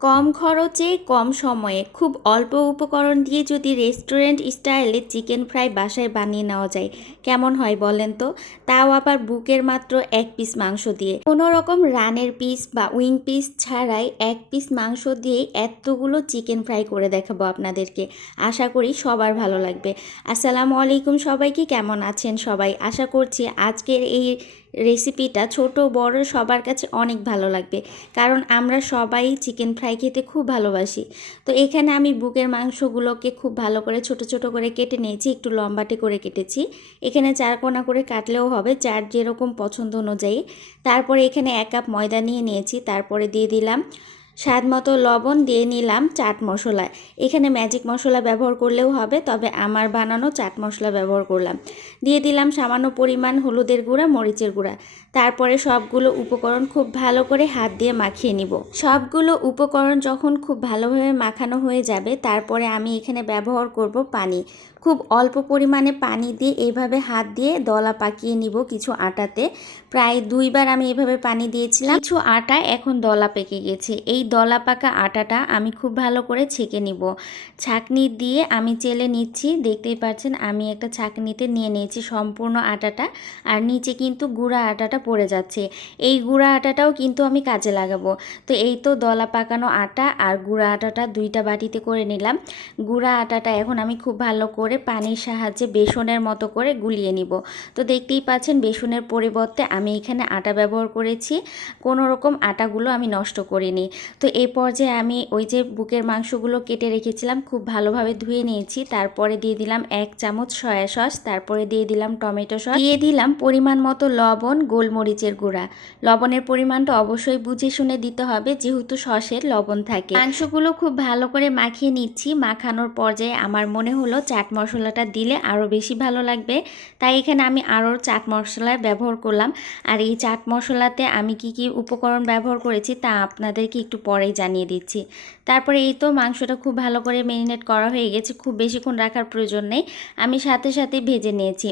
কম খরচে কম সময়ে খুব অল্প উপকরণ দিয়ে যদি রেস্টুরেন্ট স্টাইলে চিকেন ফ্রাই বাসায় বানিয়ে নেওয়া যায় কেমন হয় বলেন তো। তাও আবার বুকের মাত্র এক পিস মাংস দিয়ে, কোনো রকম রানের পিস বা উইং পিস ছাড়াই এক পিস মাংস দিয়ে এতগুলো চিকেন ফ্রাই করে দেখাবো আপনাদেরকে। আশা করি সবার ভালো লাগবে। আসসালামু আলাইকুম সবাইকে, কেমন আছেন সবাই? আশা করছি আজকের এই রেসিপিটা ছোট বড় সবার কাছে অনেক ভালো লাগবে, কারণ আমরা সবাই চিকেন ফ্রাই খেতে খুব ভালোবাসি। তো এখানে আমি বুকের মাংসগুলোকে খুব ভালো করে ছোট ছোট করে কেটে নিয়েছি, একটু লম্বাটে করে কেটেছি। এখানে 4 কোনা করে কাটলেও হবে, যার যেরকম পছন্দ অনুযায়ী। তারপরে এখানে 1 কাপ ময়দা নিয়ে নিয়েছি, তারপরে দিয়ে দিলাম স্বাদ মতো লবণ, দিয়ে নিলাম চাট মশলা। এখানে ম্যাজিক মশলা ব্যবহার করলেও হবে, তবে আমার বানানো চাট মশলা ব্যবহার করলাম। দিয়ে দিলাম সামান্য পরিমাণ হলুদের গুঁড়া, মরিচের গুঁড়া। তারপরে সবগুলো উপকরণ খুব ভালো করে হাত দিয়ে মাখিয়ে নিব। সবগুলো উপকরণ যখন খুব ভালোভাবে মাখানো হয়ে যাবে, তারপরে আমি এখানে ব্যবহার করব পানি। খুব অল্প পরিমাণে পানি দিয়ে এইভাবে হাত দিয়ে দলা পাকিয়ে নিব কিছু আটাতে। প্রায় 2 বার আমি এভাবে পানি দিয়েছিলাম। কিছু আটা এখন দলা পেকে গেছে। এই দলা পাকা আটাটা আমি খুব ভালো করে ছেঁকে নিব। ছাঁকনি দিয়ে আমি চেলে নিচ্ছি। দেখতেই পাচ্ছেন আমি একটা ছাঁকনিতে নিয়ে নিয়েছি সম্পূর্ণ আটাটা, আর নিচে কিন্তু গুঁড়া আটাটা পড়ে যাচ্ছে। এই গুঁড়া আটাটাও কিন্তু আমি কাজে লাগাবো। তো এই তো দলা পাকানো আটা আর গুঁড়া আটাটা 2টা বাটিতে করে নিলাম। গুঁড়া আটাটা এখন আমি খুব ভালো করে পানির সাহায্যে বেসনের মতো করে গুলিয়ে নিব। তো দেখতেই পাচ্ছেন বেসনের পরিবর্তে আমি এখানে আটা ব্যবহার করেছি। কোনো রকম আটাগুলো আমি নষ্ট করিনি। তো এই পর্যায়ে আমি ওই যে বুকের মাংসগুলো কেটে রেখেছিলাম খুব ভালোভাবে ধুয়ে নিয়েছি। তারপরে দিয়ে দিলাম 1 চামচ সয়া সস, তারপরে দিয়ে দিলাম টমেটো সস, দিয়ে দিলাম পরিমাণ মতো লবণ, গোলমরিচের গুঁড়া। লবণের পরিমাণটা অবশ্যই বুঝে শুনে দিতে হবে, যেহেতু সসের লবণ থাকে। মাংসগুলো খুব ভালো করে মাখিয়ে নিচ্ছি। মাখানোর পর্যায়ে আমার মনে হলো চাট মশলাটা দিলে আরও বেশি ভালো লাগবে, তাই এখানে আমি আরও চাট মশলা ব্যবহার করলাম। আর এই চাট মশলাতে আমি কি কি উপকরণ ব্যবহার করেছি তা আপনাদেরকে একটু পরেই জানিয়ে দিচ্ছি। তারপরে এই তো মাংসটা খুব ভালো করে ম্যারিনেট করা হয়ে গেছে, খুব বেশিক্ষণ রাখার প্রয়োজন নেই, আমি সাথে সাথে ভেজে নিয়েছি।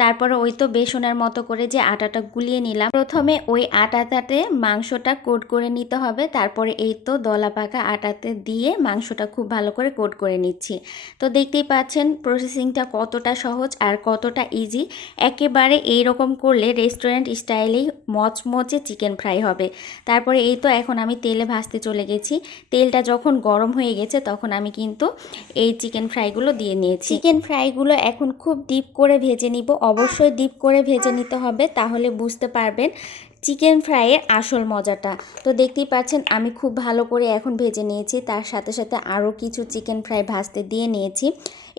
তারপরে ওই তো বেসনের মতো করে যে আটাটা গুলিয়ে নিলাম, প্রথমে ওই আটাটাতে মাংসটা কোট করে নিতে হবে। তারপরে এই তো দলা পাকা আটাতে দিয়ে মাংসটা খুব ভালো করে কোট করে নিচ্ছি। তো দেখতেই পাচ্ছেন প্রসেসিংটা কতটা সহজ আর কতটা ইজি। একেবারে এইরকম করলে রেস্টুরেন্ট স্টাইলেই মচমচে চিকেন ফ্রাই হবে। তারপরে এই তো এখন আমি তেলে ভাজতে চলে গেছি। তেলটা যখন গরম হয়ে গেছে তখন আমি কিন্তু এই চিকেন ফ্রাইগুলো দিয়ে নিয়েছি। চিকেন ফ্রাইগুলো এখন খুব ডিপ করে ভেজে নিব, অবশ্যই ডিপ করে ভেজে নিতে হবে, তাহলে বুঝতে পারবেন চিকেন ফ্রাইয়ের আসল মজাটা। তো দেখতেই পাচ্ছেন আমি খুব ভালো করে এখন ভেজে নিয়েছি। তার সাথে সাথে আরও কিছু চিকেন ফ্রাই ভাজতে দিয়ে নিয়েছি।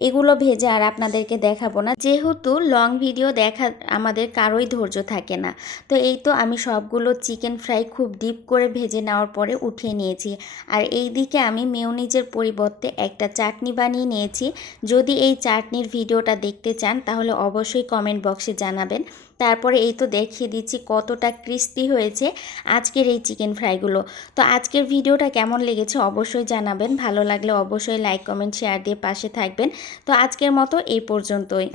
এগুলো ভেজে আর আপনাদেরকে দেখাবো না, যেহেতু লং ভিডিও দেখা আমাদের কারোই ধৈর্য থাকে না। তো এই তো আমি সবগুলো চিকেন ফ্রাই খুব ডিপ করে ভেজে নেওয়ার পরে উঠিয়ে নিয়েছি। আর এই দিকে আমি মেয়োনিজের পরিবর্তে একটা চাটনি বানিয়ে নিয়েছি। যদি এই চাটনির ভিডিওটা দেখতে চান তাহলে অবশ্যই কমেন্ট বক্সে জানাবেন। তারপরে এই তো দেখিয়ে দিচ্ছি কতটা ক্রিস্পি হয়েছে আজকের এই চিকেন ফ্রাইগুলো। তো আজকের ভিডিওটা কেমন লেগেছে অবশ্যই জানাবেন। ভালো লাগলে অবশ্যই লাইক কমেন্ট শেয়ার দিয়ে পাশে থাকবেন। তো আজকের মতো এই পর্যন্তই।